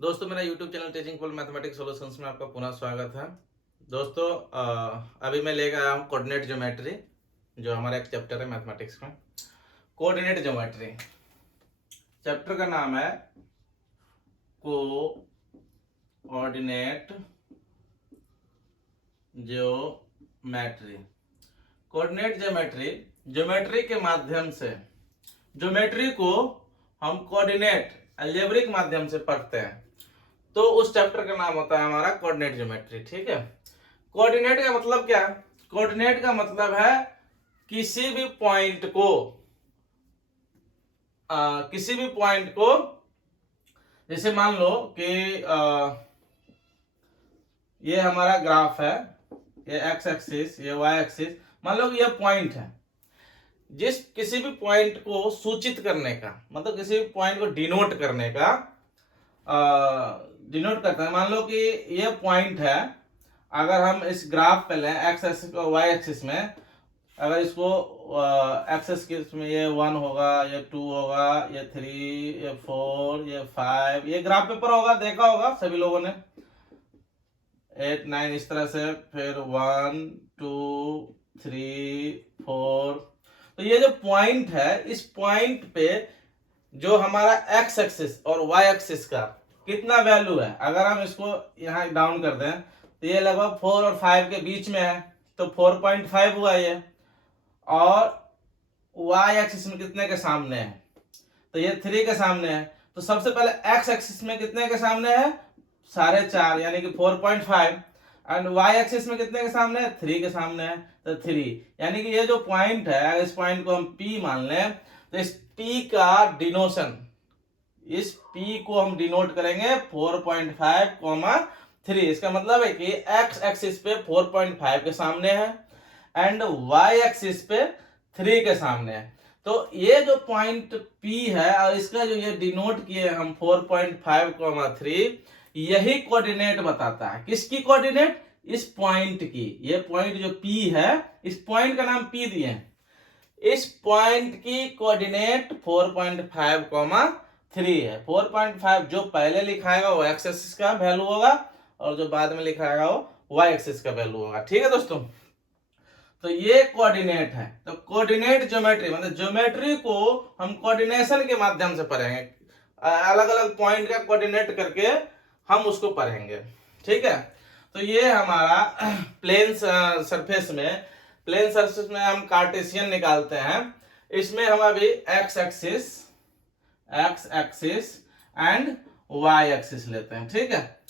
दोस्तों, मेरा YouTube channel teaching for mathematics solutions में आपका पुनः स्वागत है। दोस्तों, अभी मैं लेकर आया हूँ कोऑर्डिनेट ज्योमेट्री, जो हमारा एक चैप्टर है मैथमेटिक्स में। कोऑर्डिनेट ज्योमेट्री चैप्टर का नाम है coordinate geometry. Coordinate geometry, geometry के माध्यम से ज्योमेट्री को हम कोऑर्डिनेट अलजेब्रिक माध्यम से पढ़ते हैं, तो उस चैप्टर का नाम होता है हमारा कोऑर्डिनेट ज्योमेट्री। ठीक है। कोऑर्डिनेट का मतलब क्या है? कोऑर्डिनेट का मतलब है किसी भी पॉइंट को जैसे मान लो कि ये हमारा ग्राफ है, ये एक्स एक्सिस, ये वाई एक्सिस। मान लो कि ये पॉइंट है, जिस किसी भी पॉइंट को सूचित करने का मतलब किसी भी पॉइंट को डिनोट करने का डिनोट करते हैं। मान लो कि ये पॉइंट है, अगर हम इस ग्राफ पे लें एक्स एक्सिस को वाई एक्सिस में, अगर इसको एक्स एक्सिस में ये 1 होगा, ये 2 होगा, ये 3, ये 4, ये 5, ये ग्राफ पेपर होगा, देखा होगा सभी लोगों ने, 8, 9 इस तरह से, फिर 1, 2, 3, 4। तो ये जो पॉइंट है, इस पॉइंट पे जो हमारा एक्स एक्सिस और वाई एक्सिस का कितना वैल्यू है, अगर हम इसको यहाँ डाउन कर दें तो ये लगभग 4 और 5 के बीच में है, तो 4.5 हुआ ये। और वाई एक्सिस में कितने के सामने है? तो ये 3 के सामने है। तो सबसे पहले एक्स एक्सिस में कितने के सामने है? 4.5 यानी कि 4.5। एंड वाई एक्सिस में कितने के सामने है? 3 के सामने है, तो 3। यानी कि ये जो पॉइंट है, इस पॉइंट को हम P मान लें, तो इस P का डिनोशन, इस P को हम डिनोट करेंगे 4.5, 3। इसका मतलब है कि x एक्सिस पे 4.5 के सामने है एंड y एक्सिस पे 3 के सामने है। तो ये जो पॉइंट P है और इसका जो ये डिनोट किए हम 4.5, 3, यही कोऑर्डिनेट बताता है। किसकी कोऑर्डिनेट? इस पॉइंट की। ये पॉइंट जो P है, इस पॉइंट का नाम P दिए हैं। इस पॉइंट की कोऑर्डिनेट 4.5, 3 है। 4.5 जो पहले लिखाएगा वो एक्स एक्सिस का वैल्यू होगा, और जो बाद में लिखाएगा वो वाई एक्सिस का वैल्यू होगा। ठीक है दोस्तों, तो ये कोऑर्डिनेट है। तो कोऑर्डिनेट ज्योमेट्री मतलब ज्योमेट्री को हम कोऑर्डिनेशन के माध्यम से पढ़ेंगे, अलग अलग पॉइंट का कोऑर्डिनेट करके हम उसको पढ़ेंगे। ठीक है। तो ये हमारा प्लेन सरफेस में हम कार्टेशियन निकालते हैं। इसमें हम अभी X axis and Y axis लेते हैं। ठीक है।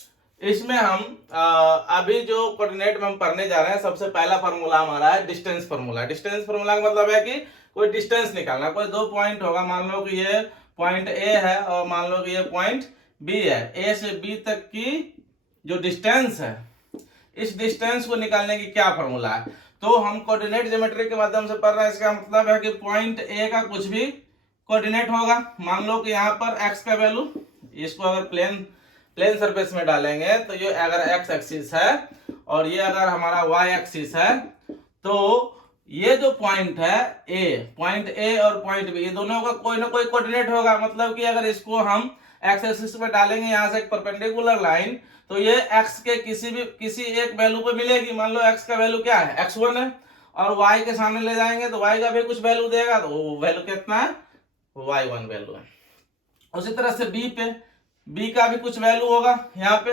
इसमें हम अभी जो कोऑर्डिनेट में हम पढ़ने जा रहे हैं, सबसे पहला फार्मूला हमारा है डिस्टेंस फार्मूला। डिस्टेंस फार्मूला का मतलब है कि कोई डिस्टेंस निकालना। कोई दो पॉइंट होगा, मान लो कि ये पॉइंट ए है और मान लो कि ये पॉइंट बी है। ए से बी तक की जो डिस्टेंस है, इस डिस्टेंस को निकालने की क्या फार्मूला है? तो हम कोऑर्डिनेट ज्योमेट्री के माध्यम से पढ़ रहे हैं। इसका मतलब है कि पॉइंट ए का कुछ भी कोऑर्डिनेट होगा। मान लो कि यहाँ पर x का वैल्यू, इसको अगर प्लेन सरफेस में डालेंगे तो ये अगर x एक्सिस है और ये अगर हमारा y एक्सिस है, तो ये जो पॉइंट है पॉइंट ए और पॉइंट बी, ये दोनों का कोई ना कोई कोऑर्डिनेट होगा। मतलब कि अगर इसको हम x एक्सिस पे डालेंगे, यहाँ से एक परपेंडिकुलर लाइन, तो ये x के किसी एक वैल्यू पे मिलेगी। मान लो x का वैल्यू क्या है? x1 है, और y के सामने ले जाएंगे तो y का भी कुछ वैल्यू देगा, तो वो वैल्यू कितना है? y1 वैल्यू है। उसी तरह से b का भी कुछ वैल्यू होगा यहाँ पे,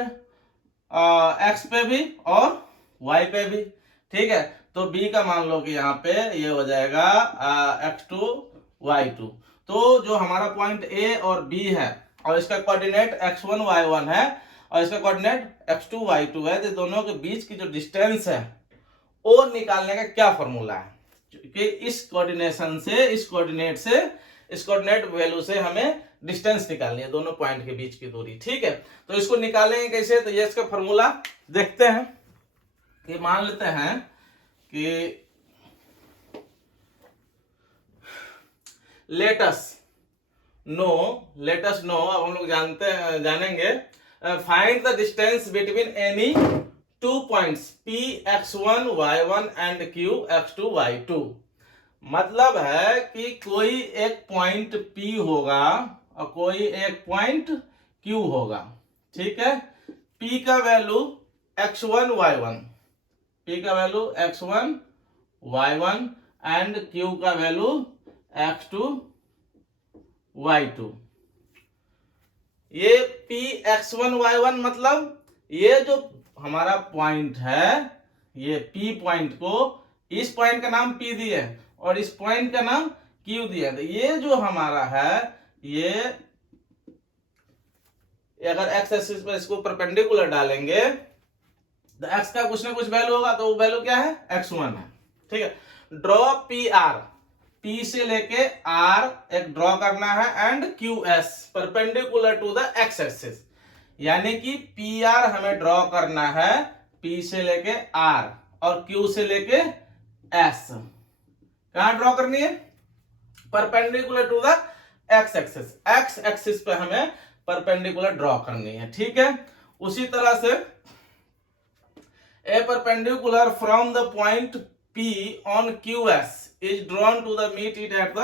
x पे भी और y पे भी। ठीक है। तो b का मान लो कि यहाँ पे ये हो जाएगा x2, y2। तो जो हमारा पॉइंट a और b है और इसका कोऑर्डिनेट x1, y1 है और इसका कोऑर्डिनेट x2, y2 है, तो दोनों के बीच की जो डिस्टेंस है वो निकालने का क्या फॉर्मूला है? कि इस कोऑर्डिनेट वैल्यू से हमें डिस्टेंस निकालनी है, दोनों पॉइंट के बीच की दूरी। ठीक है। तो इसको निकालेंगे कैसे? तो ये इसका फॉर्मूला देखते हैं कि मान लेते हैं कि लेटस नो अब हम लोग जानेंगे find the distance between any two points P x1, y1 and Q x2, y2। मतलब है कि कोई एक पॉइंट P होगा और कोई एक पॉइंट Q होगा। ठीक है। P का वैल्यू x1 y1, P का value x1 y1 and Q का वैल्यू x2 y2। ये P x1 y1 मतलब ये जो हमारा पॉइंट है, ये P पॉइंट को, इस पॉइंट का नाम P दिया है और इस पॉइंट का नाम Q दिया है। तो ये जो हमारा है, ये अगर x एक्सिस पर इसको परपेंडिकुलर डालेंगे तो x का कुछ ना कुछ वैल्यू होगा, तो वो वैल्यू क्या है, x1 है। ठीक है। ड्रॉ PR, P से लेके R एक ड्रॉ करना है and QS perpendicular to the x axis, यानी कि PR हमें ड्रॉ करना है P से लेके R और Q से लेके S। कहां ड्रॉ करनी है, perpendicular to the x axis, x axis पे हमें परपेंडिकुलर ड्रॉ करनी है। ठीक है। उसी तरह से a perpendicular from the point P on QS is drawn to the meet it at the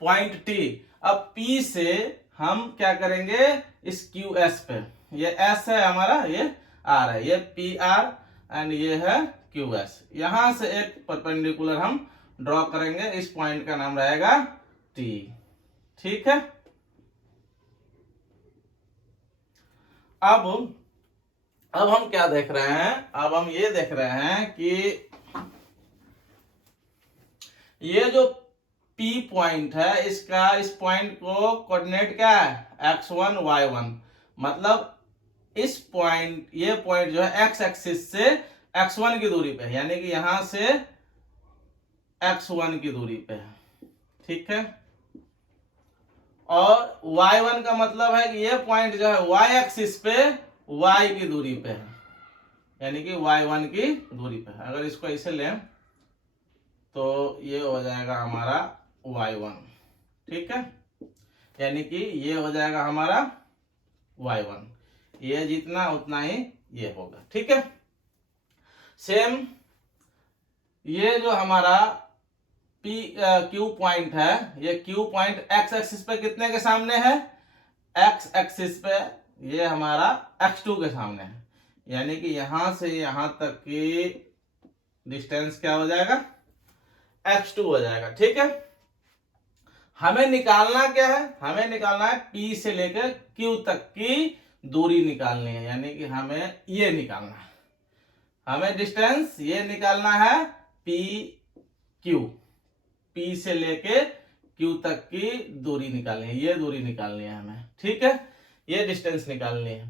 point T। अब P से हम क्या करेंगे, इस QS पे, ये S है हमारा, ये R है, ये PR एंड ये है QS। यहां से एक परपेंडिकुलर हम ड्रॉ करेंगे, इस पॉइंट का नाम रहेगा T। ठीक है। अब हम क्या देख रहे हैं, अब हम ये देख रहे हैं कि ये जो P पॉइंट है, इसका इस पॉइंट को कोऑर्डिनेट क्या है, x1 y1, मतलब इस पॉइंट, ये पॉइंट जो है x एक्सिस से x1 की दूरी पे है, यानी कि यहां से x1 की दूरी पे है। ठीक है। और y1 का मतलब है कि ये पॉइंट जो है y एक्सिस पे y की दूरी पे है, यानी कि y1 की दूरी पे है। अगर इसको ऐसे लें तो ये हो जाएगा हमारा y1। ठीक है। यानी कि ये हो जाएगा हमारा y1, ये जितना उतना ही ये होगा। ठीक है। सेम ये जो हमारा Q पॉइंट है, ये Q पॉइंट x एक्सिस पे कितने के सामने है, x एक्सिस पे ये हमारा x2 के सामने है, यानी कि यहां से यहां तक की डिस्टेंस क्या हो जाएगा, x2 हो जाएगा। ठीक है। हमें निकालना क्या है, हमें निकालना है P से लेकर Q तक की दूरी निकालनी है, यानी कि हमें ये निकालना है, हमें डिस्टेंस ये निकालना है P से लेके Q तक की दूरी निकालनी है, ये दूरी निकालनी है हमें। ठीक है। ये डिस्टेंस निकालनी है।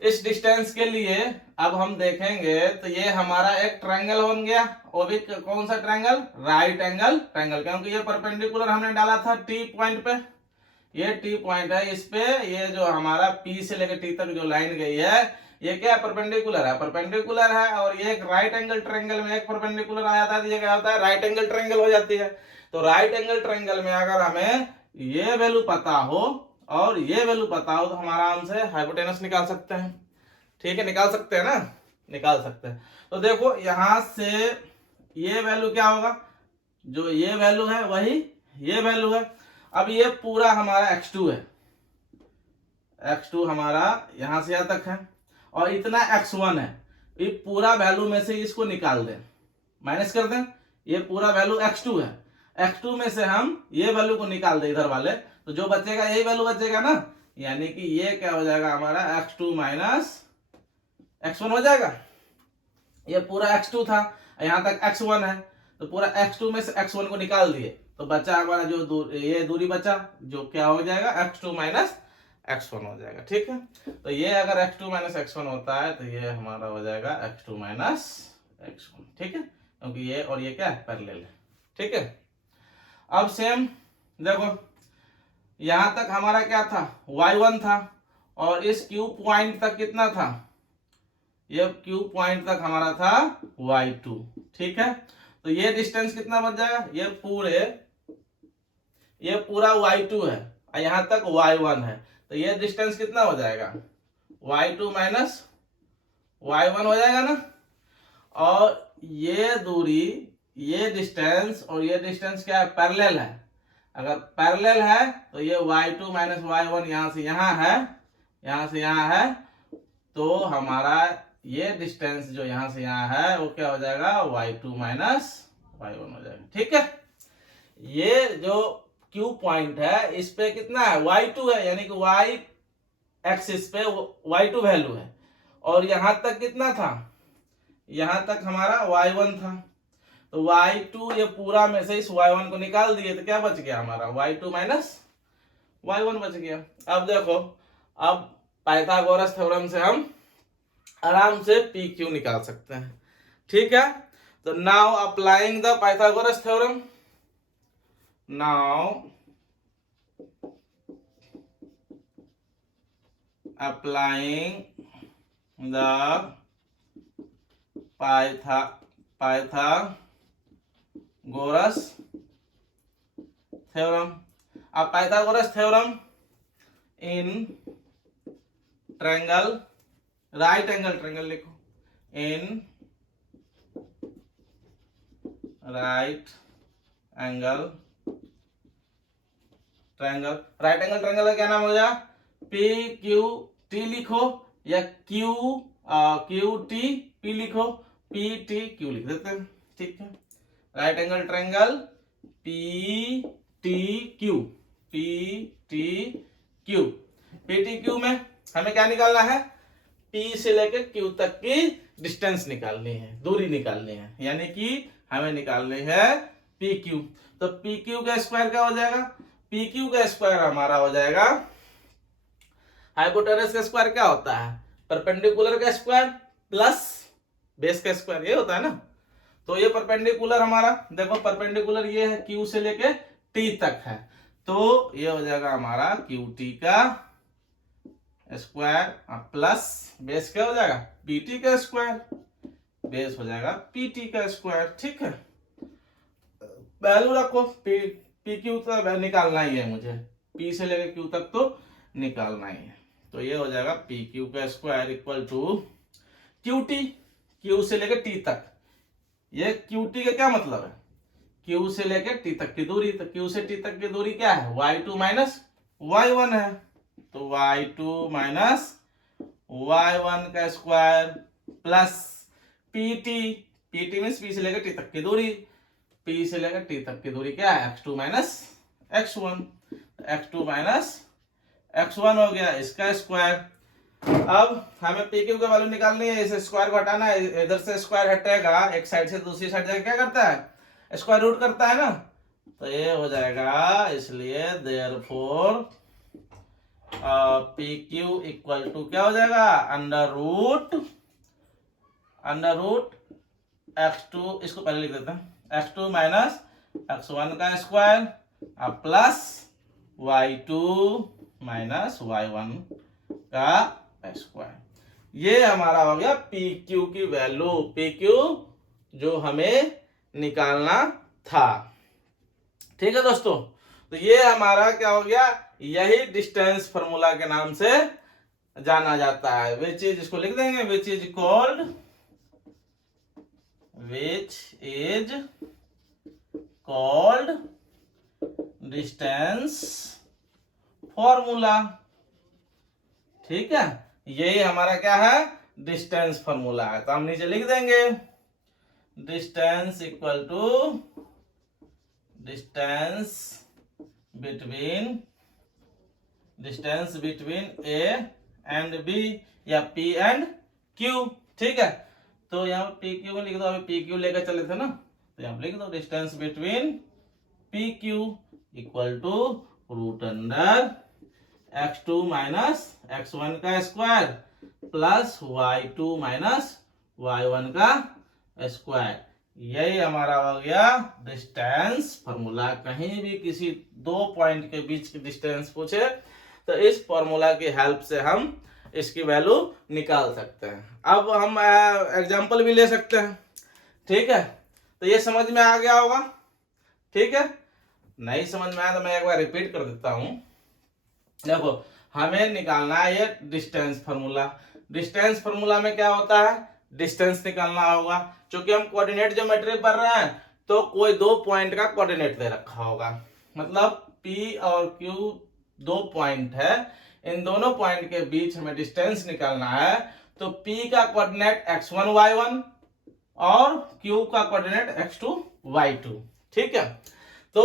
इस डिस्टेंस के लिए अब हम देखेंगे तो ये हमारा एक ट्रायंगल बन गया, वो भी कौन सा ट्रायंगल, राइट एंगल ट्रायंगल, क्योंकि ये परपेंडिकुलर हमने डाला था T पॉइंट पे, ये T पॉइंट है, इस पे ये जो हमारा P से लेकर T तक जो लाइन गई है, ये क्या परपेंडिकुलर है, परपेंडिकुलर है। और ये एक राइट एंगल ट्रायंगल में एक परपेंडिकुलर आ जाता है, ये क्या होता है, राइट एंगल ट्रायंगल हो जाती है। तो राइट एंगल ट्रायंगल में अगर हमें ये वैल्यू पता हो और ये वैल्यू पता हो तो हम आराम से हाइपोटेनस निकाल सकते हैं। ठीक है, निकाल सकते हैं ना, निकाल सकते हैं। तो देखो यहां से ये वैल्यू क्या होगा, जो ये वैल्यू है वही ये वैल्यू है। अब ये पूरा हमारा x2 है, x2 हमारा यहां से यहां तक है, और इतना x1 है, ये पूरा वैल्यू में से इसको निकाल दें, माइनस कर दें, ये पूरा वैल्यू x2 है, x2 में से हम ये वैल्यू को निकाल दें इधर वाले, तो जो बचेगा यही वैल्यू बचेगा ना, यानी कि ये क्या हो जाएगा हमारा x2 माइनस x1 हो जाएगा। ये पूरा x2 था, यहां तक x1 है, तो पूरा x2 में से x1 को निकाल दिए, तो बचा हमारा जो ये दूरी बचा, जो क्या हो जाएगा x2 माइनस x1 हो जाएगा। ठीक है। तो ये अगर x2 माइनस x1 होता है तो ये हमारा हो जाएगा x2 माइनस x1। ठीक है, क्योंकि ये और ये क्या है, पैरेलल है। ठीक है। अब सेम देखो, यहां तक हमारा क्या था, y1 था, और इस Q पॉइंट तक कितना था, ये Q पॉइंट तक हमारा था y2। ठीक है। तो ये डिस्टेंस कितना बच जाएगा, ये पूरा y2 है और यहां तक y1 है, तो ये डिस्टेंस कितना हो जाएगा, y2 माइनस y1 हो जाएगा ना। और ये दूरी, ये डिस्टेंस और ये डिस्टेंस क्या है, पैरेलल है। अगर पैरेलल है तो ये y2 माइनस y1 यहां से यहां है, यहाँ से यहाँ है, तो हमारा ये डिस्टेंस जो यहाँ से यहाँ है वो क्या हो जाएगा, y2 माइनस y1 हो जाएगा। ठीक है, ये जो Q पॉइंट है इस पे कितना है, y2 है, यानी कि y एक्सिस पे y2 वैल्यू है, और यहां तक कितना था, यहां तक हमारा y1 था, तो y2 ये पूरा में से इस y1 को निकाल दिए तो क्या बच गया हमारा, y2 माइनस y1 बच गया। अब देखो, अब पाइथागोरस थ्योरम से हम आराम से PQ निकाल सकते हैं। ठीक है, तो now applying the Pythagoras theorem, now applying the Pythagoras theorem। अब Pythagoras theorem in triangle, right angle triangle लिखो, in right angle triangle. Right angle triangle का क्या नाम हो जाएगा, PQT लिखो, या QT P लिखो, PTQ लिख देते हैं। ठीक है, राइट एंगल ट्रायंगल PTQ में हमें क्या निकालना है, P से लेकर Q तक की डिस्टेंस निकालनी है, दूरी निकालनी है, यानी कि हमें निकालनी है PQ। तो PQ का स्क्वायर क्या हो जाएगा, PQ का स्क्वायर हमारा हो जाएगा, हाइपोटेनस का स्क्वायर क्या होता है, परपेंडिकुलर का स्क्वायर प्लस बेस का स्क्वायर, ये होता है ना। तो ये परपेंडिकुलर हमारा, देखो परपेंडिकुलर ये है Q से लेके T तक है, तो ये हो जाएगा हमारा QT का स्क्वायर प्लस बेस क्या हो जाएगा, PT का स्क्वायर, बेस हो जाएगा PT का स्क्वायर। ठीक है, वैल्यू रखो, PQ तक निकालना ही है मुझे, P से लेकर Q तक तो निकालना ही है, तो ये हो जाएगा PQ का square equal to QT, Q से लेकर T तक। ये QT का क्या मतलब है, Q से लेकर T तक की दूरी, तो Q से T तक की दूरी क्या है, y2 माइनस y1 है, तो y2 माइनस y1 का square plus PT means P से लेकर T तक की दूरी, P से लेकर T तक की दूरी क्या है, x2 minus x1, x2 minus x1 हो गया, इसका स्क्वायर। अब हमें PQ का वैल्यू निकालनी है, इसे स्क्वायर को हटाना है, इधर से स्क्वायर हटेगा, एक साइड से दूसरी साइड जाके क्या करता है, स्क्वायर रूट करता है ना, तो ये हो जाएगा, इसलिए देयरफॉर PQ इक्वल टू क्या हो जाएगा, अंडर रूट x2, इसको पहले लिख देते हैं, x2 माइनस x1 का square plus y2 minus y1 का स्क्वायर। ये हमारा हो गया PQ की वैल्यू, PQ जो हमें निकालना था। ठीक है दोस्तों, तो ये हमारा क्या हो गया, यही डिस्टेंस फॉर्मूला के नाम से जाना जाता है, विच इज, इसको लिख देंगे, which is called distance formula. ठीक है, यही हमारा क्या है, डिस्टेंस फॉर्मूला है, तो हम नीचे लिख देंगे, distance equal to distance between A and B या P एंड Q। ठीक है, तो यहाँ पे PQ में लिख दो, अभी PQ लेकर चले थे ना, तो यहाँ लिख दो distance between PQ equal to root under x2 minus x1 का square plus y2 minus y1 का स्क्वायर। यही हमारा हो गया डिस्टेंस फॉर्मूला। कहीं भी किसी दो पॉइंट के बीच की डिस्टेंस पूछे तो इस फॉर्मूला की हेल्प से हम इसकी वैल्यू निकाल सकते हैं। अब हम एग्जांपल भी ले सकते हैं। ठीक है, तो ये समझ में आ गया होगा। ठीक है, नहीं समझ में आया तो मैं एक बार रिपीट कर देता हूं। देखो, हमें निकालना है ये डिस्टेंस फॉर्मूला। डिस्टेंस फॉर्मूला में क्या होता है, डिस्टेंस निकालना होगा। क्योंकि हम कोऑर्डिनेट ज्योमेट्री पढ़ रहे हैं तो कोई दो पॉइंट का कोऑर्डिनेट दे रखा होगा, मतलब P और Q दो पॉइंट है, इन दोनों पॉइंट के बीच हमें डिस्टेंस निकालना है, तो P का कोऑर्डिनेट x1 y1 और Q का कोऑर्डिनेट x2 y2। ठीक है, तो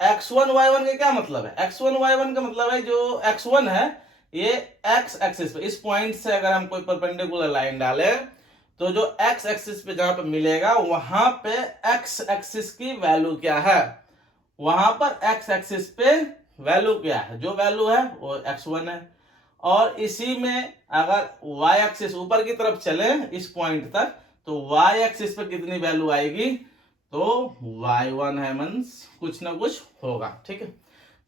x1 y1 का क्या मतलब है? x1 y1 का मतलब है जो x1 है ये x एक्सिस पे, इस पॉइंट से अगर हम कोई परपेंडिकुलर लाइन डालें तो जो x एक्सिस पे जहां पे मिलेगा वहां पे x एक्सिस की वैल्यू क्या है, वहां पर x एक्सिस पे वैल्यू क्या है, जो वैल्यू है वो x1 है। और इसी में अगर y एक्सिस ऊपर की तरफ चले इस पॉइंट तक तो y एक्सिस पे कितनी वैल्यू आएगी, तो y1 है, मींस कुछ ना कुछ होगा। ठीक है,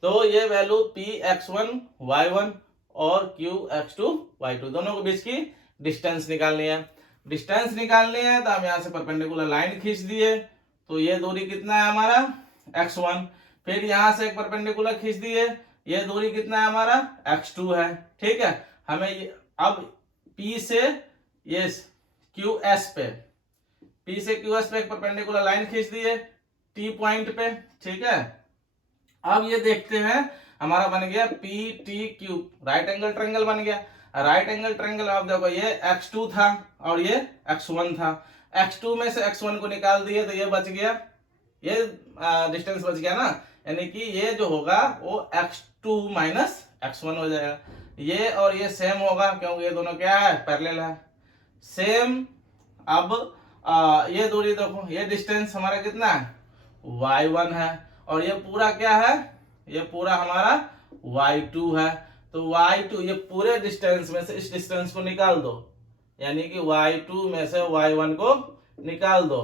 तो ये वैल्यू p x1 y1 और q x2 y2 दोनों के बीच की डिस्टेंस निकालनी है। डिस्टेंस निकालनी है तो हम यहां से परपेंडिकुलर लाइन खींच दिए, तो ये दूरी कितना है हमारा x1, फिर यहां से एक परपेंडिकुलर खींच दिए, ये दूरी कितना है हमारा x2 है। ठीक है, हमें अब p से ये qs पे, P से QS पे एक परपेंडिकुलर लाइन खींच दिए T पॉइंट पे। ठीक है, अब ये देखते हैं हमारा बन गया PTQ, राइट एंगल ट्रायंगल बन गया। राइट एंगल ट्रायंगल आप देखो ये x2 था और ये x1 था, x2 में से x1 को निकाल दिए तो ये बच गया, ये डिस्टेंस बच गया ना, यानी कि ये जो होगा वो x2 माइनस x1 हो जाएगा। ये और ये सेम होगा क्योंकि ये दोनों क्या है, पैरेलल है, सेम। अब ये दूरी देखो, ये डिस्टेंस हमारा कितना है y1 है और ये पूरा क्या है, ये पूरा हमारा y2 है। तो y2 ये पूरे डिस्टेंस में से इस डिस्टेंस को निकाल दो, यानी कि y2 में से y1 को निकाल दो,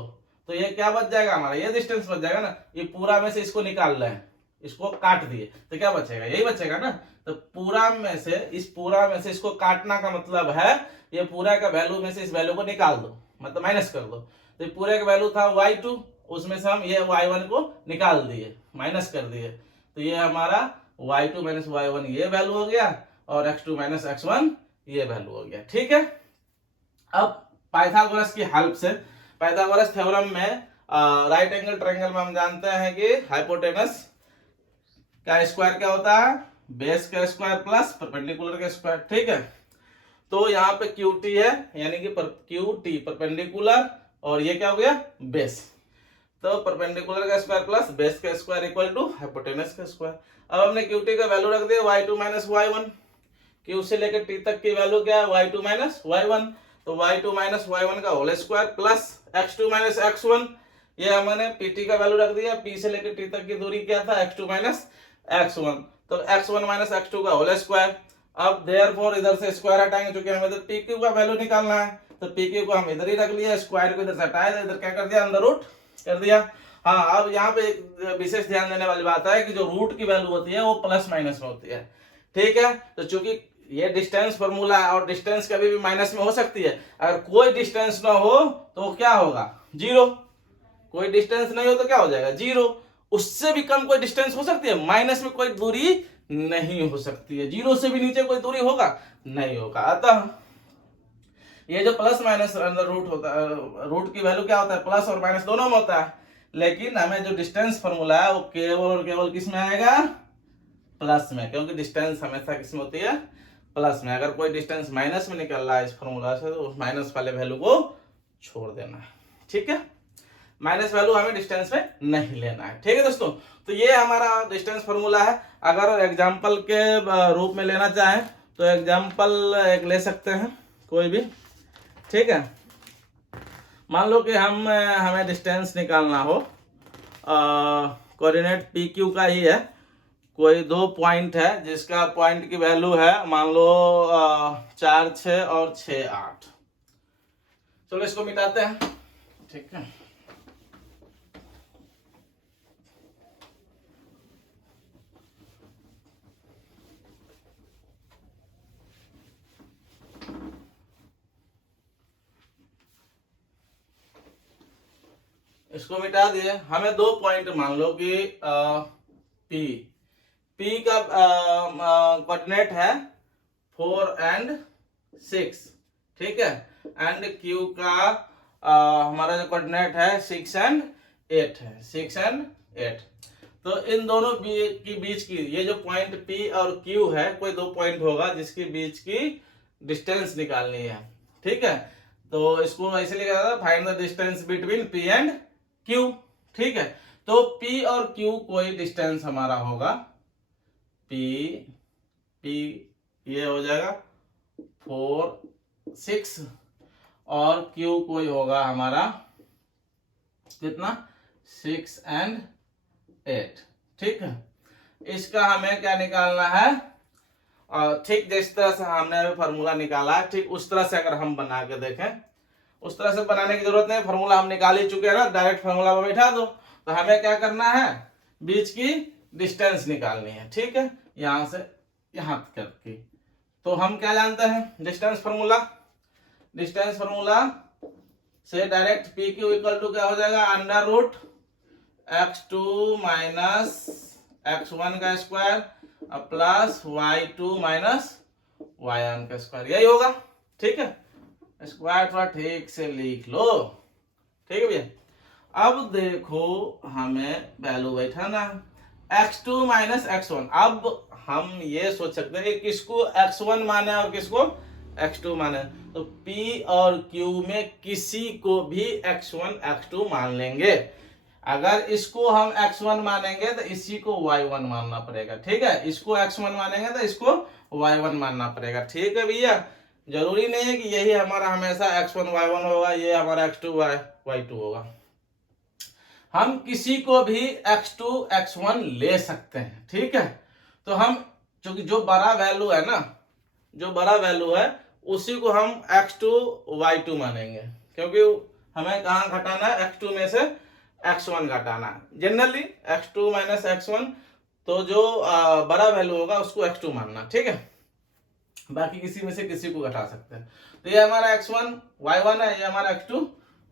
तो ये क्या बच जाएगा हमारा, ये डिस्टेंस बच जाएगा ना। ये पूरा में से इसको निकाल रहे हैं, इसको काट दिए तो क्या बचेगा, यही बचेगा ना। तो पूरा में से इस पूरा में से इसको काटना का मतलब है ये पूरा का वैल्यू में से इस वैल्यू को निकाल दो, मतलब माइनस कर दो। तो पूरे का वैल्यू था y2, उसमें से हम ये y1 को निकाल दिए, माइनस कर दिए, तो ये हमारा y2 माइनस y1 ये वैल्यू हो गया और x2 माइनस x1 ये वैल्यू हो गया। ठीक है, अब पाइथागोरस की हेल्प से, पाइथागोरस थ्योरम में राइट एंगल ट्रायंगल में हम जानते हैं कि हाइपोटेनस का स्क्वायर क्या होता है, बेस का स्क्वायर प्लस परपेंडिकुलर का स्क्वायर। ठीक है, तो यहाँ पे QT है, यानी कि QT परपेंडिकुलर और ये क्या हो गया बेस, तो परपेंडिकुलर का स्क्वायर प्लस बेस का स्क्वायर इक्वल टू हाइपोटेनस का स्क्वायर। अब हमने QT का वैल्यू रख दिया y2 माइनस y1, Q से लेकर T तक की वैल्यू क्या है y2 माइनस y1, तो y2 माइनस y1 का whole square plus x2 minus x1, ये हमने PT का वैल्यू रख दिया, P से लेकर T तक की दूरी क्या था x2 माइनस x1, तो x1 माइनस x2 का होल स्क्वायर। अब देयरफॉर इधर से स्क्वायर हटाएंगे क्योंकि हमें इधर PQ का वैल्यू निकालना है, तो PQ को हम इधर ही रख लिया, स्क्वायर को इधर से हटाया, इधर क्या कर दिया अंदर रूट कर दिया। हाँ, अब यहाँ पे एक विशेष ध्यान देने वाली बात है कि जो रूट की वैल्यू होती है वो प्लस माइनस में होती है। ठीक है, तो चूंकि ये डिस्टेंस फॉर्मूला है और डिस्टेंस कभी भी माइनस में हो सकती है, अगर कोई डिस्टेंस ना हो तो क्या होगा जीरो, कोई डिस्टेंस नहीं हो तो क्या हो जाएगा जीरो, उससे भी कम कोई डिस्टेंस हो सकती है, माइनस में कोई दूरी नहीं हो सकती है, जीरो से भी नीचे कोई दूरी होगा नहीं होगा। अतः ये जो प्लस माइनस अंदर रूट होता है, रूट की वैल्यू क्या होता है प्लस और माइनस दोनों में होता है, लेकिन हमें जो डिस्टेंस फॉर्मूला है वो केवल और केवल किस में आएगा प्लस में, क्योंकि डिस्टेंस हमेशा किस में होती है प्लस में। अगर कोई डिस्टेंस माइनस में निकल रहा है इस फॉर्मूला से तो माइनस वाले वैल्यू को छोड़ देना है। ठीक है, माइनस वैल्यू हमें डिस्टेंस में नहीं लेना है। ठीक है दोस्तों, तो ये हमारा डिस्टेंस फॉर्मूला है। अगर एग्जांपल के रूप में लेना चाहें तो एग्जांपल एक ले सकते हैं कोई भी। ठीक है, मान लो कि हमें डिस्टेंस निकालना हो, कोऑर्डिनेट PQ का ही है, कोई दो पॉइंट है जिसका पॉइंट की वैल्यू है मान लो 4 6 और 6 8। चलो इसको मिटाते हैं। ठीक है, इसको मिटा दिए। हमें दो पॉइंट मान लो कि P का कोऑर्डिनेट है 4 and 6। ठीक है, एंड Q का हमारा जो कोऑर्डिनेट है 6 and 8 है, 6 and 8। तो इन दोनों की बीच की ये जो पॉइंट P और Q है, कोई दो पॉइंट होगा जिसके बीच की डिस्टेंस निकालनी है। ठीक है, तो इसको ऐसे लिखा जाता है, find the distance between P and Q। ठीक है, तो P और Q कोई डिस्टेंस हमारा होगा, P ये हो जाएगा 4 6 और Q कोई होगा हमारा कितना 6 एंड 8। ठीक है, इसका हमें क्या निकालना है, और ठीक जिस तरह से हमने फार्मूला निकाला है ठीक उस तरह से अगर हम बना के देखें, उस तरह से बनाने की जरूरत नहीं, फार्मूला हम निकाल ही चुके हैं ना, डायरेक्ट फार्मूला पर बैठा दो। तो हमें क्या करना है, बीच की डिस्टेंस निकालनी है। ठीक है, यहां से यहां तक की, तो हम क्या जानते हैं डिस्टेंस फार्मूला, डिस्टेंस फार्मूला से direct P Q equal to क्या हो जाएगा, under root x2 minus x1 का square plus y2 minus y1 का स्क्वायर, यही होगा। ठीक है, स्क्वायर थोड़ा ठीक से लिख लो। ठीक है भैया, अब देखो हमें वैल्यू बैठाना है x2 माइनस x1। अब हम ये सोच सकते हैं कि किसको x1 माने और किसको x2 माने, तो P और Q में किसी को भी x1 x2 मान लेंगे। अगर इसको हम x1 मानेंगे तो इसी को y1 मानना पड़ेगा। ठीक है, इसको x1 मानेंगे तो इसको y1 मानना पड़ेगा। ठीक है भैया, जरूरी नहीं है कि यही हमारा हमेशा x1 y1 होगा, ये हमारा x2 y2 होगा। हम किसी को भी x2 x1 ले सकते हैं। ठीक है, तो हम क्योंकि जो बड़ा वैल्यू है ना, जो बड़ा वैल्यू है उसी को हम x2 y2 मानेंगे, क्योंकि हमें कहाँ घटाना है, x2 में से x1 घटाना है। जनरली x2 माइनस x1, तो जो बड़ा वैल्यू होगा उसको x2 मानना। ठीक है, बाकी किसी में से किसी को घटा सकते हैं। तो ये हमारा x1 y1 है, ये हमारा x2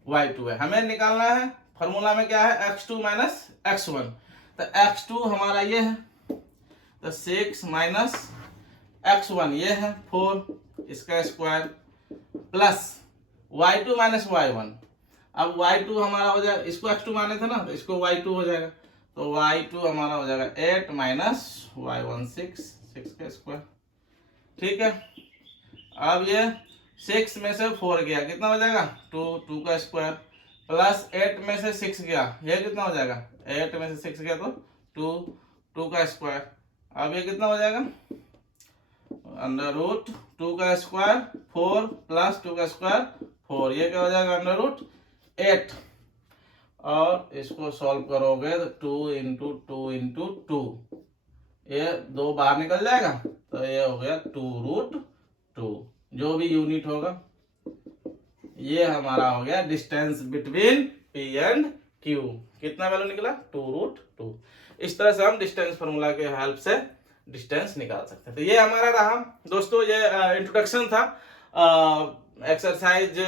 y2 है। हमें निकालना है फॉर्मूला में क्या है, x2 माइनस x1, तो x2 हमारा ये है, तो 6 माइनस x1 ये है 4, इसका square plus y2 minus y1। अब y2 हमारा हो जाएगा, इसको x2 माने थे ना, तो इसको y2 हो जाएगा, तो y2 हमारा हो जाएगा 8 माइनस y1 6 का स्क्वायर। ठीक है, अब ये 6 में से 4 गया, कितना हो जाएगा 2 का स्क्वायर प्लस 8 में से 6 गया, ये कितना हो जाएगा 8 में से 6 गया तो 2 का स्क्वायर। अब ये कितना हो जाएगा अंडर रूट 2 का स्क्वायर 4 प्लस 2 का स्क्वायर 4, ये क्या हो जाएगा अंडर रूट 8, और इसको सॉल्व करोगे तो 2 इंटू 2 इंटू 2, ये 2 बाहर निकल जाएगा, तो ये हो गया 2√2, जो भी यूनिट होगा। ये हमारा हो गया distance between P and Q, कितना वैल्यू निकला 2√2। इस तरह से हम डिस्टेंस फार्मूला के हेल्प से डिस्टेंस निकाल सकते हैं। तो ये हमारा रहा दोस्तों, ये इंट्रोडक्शन था एक्सरसाइज,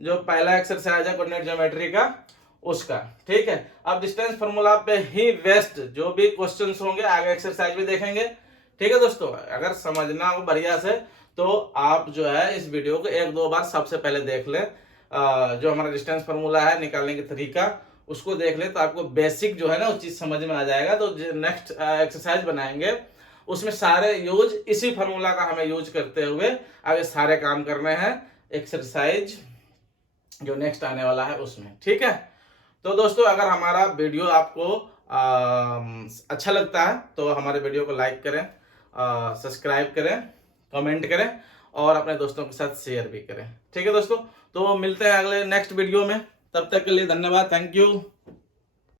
जो पहला एक्सरसाइज है कोऑर्डिनेट ज्योमेट्री का उसका। ठीक है, अब डिस्टेंस फार्मूला पे ही बेस्ट जो भी क्वेश्चंस होंगे आगे एक्सरसाइज में देखेंगे। ठीक है दोस्तों, अगर समझना हो बढ़िया से तो आप जो है इस वीडियो को 1-2 बार सबसे पहले देख लें, जो हमारा डिस्टेंस फार्मूला है निकालने का तरीका उसको देख ले, तो आपको बेसिक जो है ना वो चीज समझ में आ जाएगा। तो नेक्स्ट एक्सरसाइज बनाएंगे उसमें सारे यूज इसी फार्मूला का हमें यूज करते हुए आगे सारे काम करने हैं, एक्सरसाइज जो नेक्स्ट आने वाला है उसमें। ठीक है, तो दोस्तों अगर हमारा वीडियो आपको अच्छा लगता है तो हमारे वीडियो को लाइक करें, सब्सक्राइब करें, कमेंट करें और अपने दोस्तों के साथ शेयर भी करें। ठीक है दोस्तों, तो मिलते हैं अगले नेक्स्ट वीडियो में, तब तक के लिए धन्यवाद, थैंक यू।